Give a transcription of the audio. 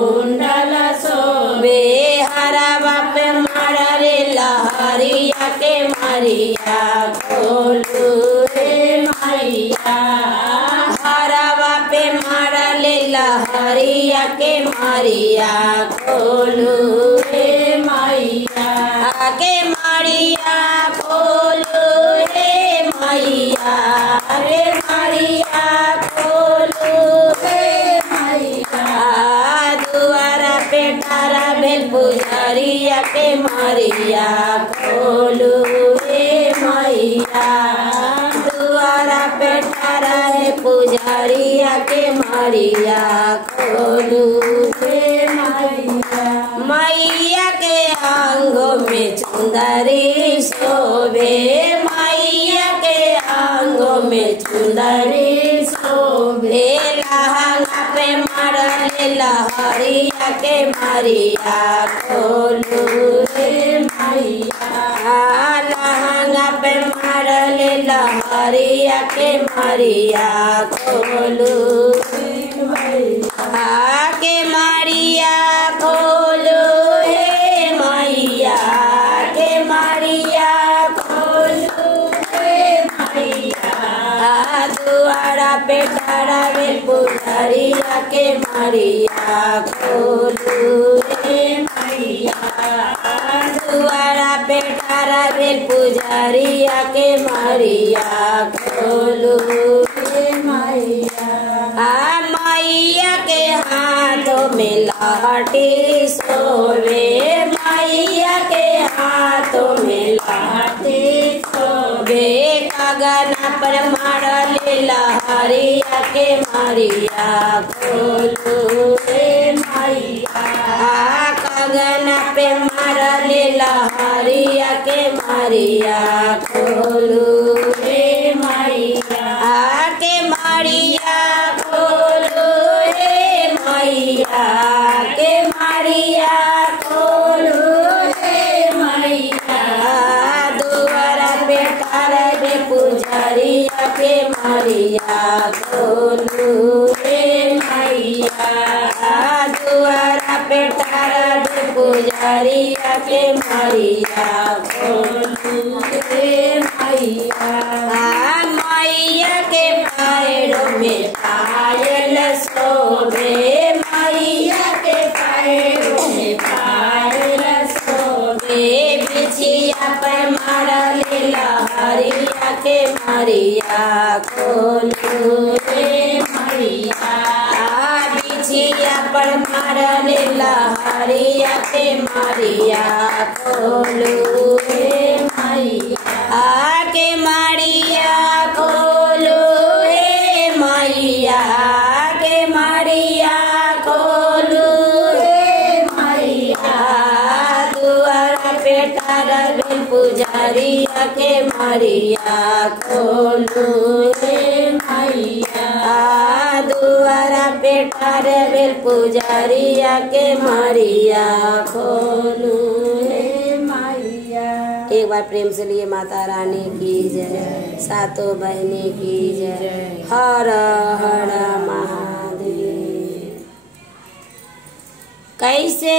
कुंडल शोभे हरवा पे मरल लहरिया के मरिया खोलू रे मैया। हरवा पे मरल लहरिया के मरिया खोलू रे मैया। के मरिया खोलू रे मैया। रे मरिया खोलू रे मैया। दुआरा पे ठारा भेल पुजरिया के मरिया खोलू रे मैया। दुआरा पे ठारा है पुजरिया के मरिया खोलू रे मैया। मैया के आंगों में चुंदरी शोभे मैया के आंगों में चुंदरी शोभे। लहंगा पे मरल लहरिया के मरिया खोलू रे मैया। लहंगा पे मरल लहरिया के मरिया खोलू रे मैया। के मरिया खोलू रे मैया। के मरिया खोलू रे मैया। दुआरा पे ठारा भेल पुजरिया के मरिया खोलू रे मैया। दुआरा पे ठारा भेल पुजरिया के मरिया खोलू रे मैया। मैया के हाथों में लाठी शोभे मैया के हाथों में लाठी शोभे। गगन पर मरल लहरिया के मरिया खोलू रे मैया। गगन पे मरल लहरिया के मरिया खोलू रे मैया। के मरिया खोलू रे मैया। के मरिया खोलू रे मैया। दुआरा पे ठारा भेल पुजरिया के मरिया खोलू रे मैया। दुआरा पे ठारा भेल पुजरिया के मरिया खोलू रे मैया। मैया के पैरों में पायल शोभे मैया के पैरों में पायल शोभे। बिछिया पर मरल लहरिया के मरिया खोलू रे मैया। बिछिया पर मरल लहरिया के मरिया खोलू रे मैया। के मरिया खोलू रे मैया। के मरिया खोलू रे मैया। दुआरा पे ठारा भेल पुजरिया के मरिया खोलू रे मैया। दुआरा पे ठारा भेल पुजरिया के मरिया खोलू रे मैया। एक बार प्रेम से लिए माता रानी की जय। सातों बहनी की जय। हर हर महादेव। कैसे